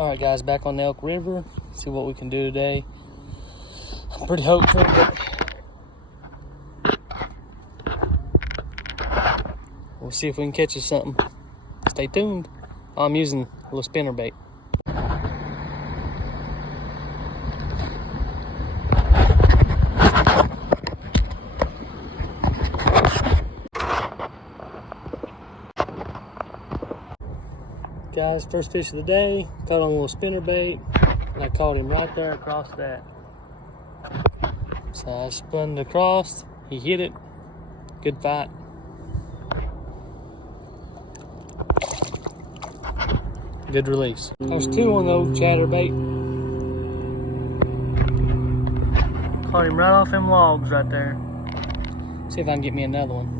All right, guys, back on the Elk River. See what we can do today. I'm pretty hopeful, but we'll see if we can catch us something. Stay tuned. I'm using a little spinner bait. Guys, first fish of the day, caught on a little spinner bait, and I caught him right there across that. So I spun it across, he hit it, good fight. Good release. There's two on the old chatterbait. Caught him right off them logs right there. See if I can get me another one.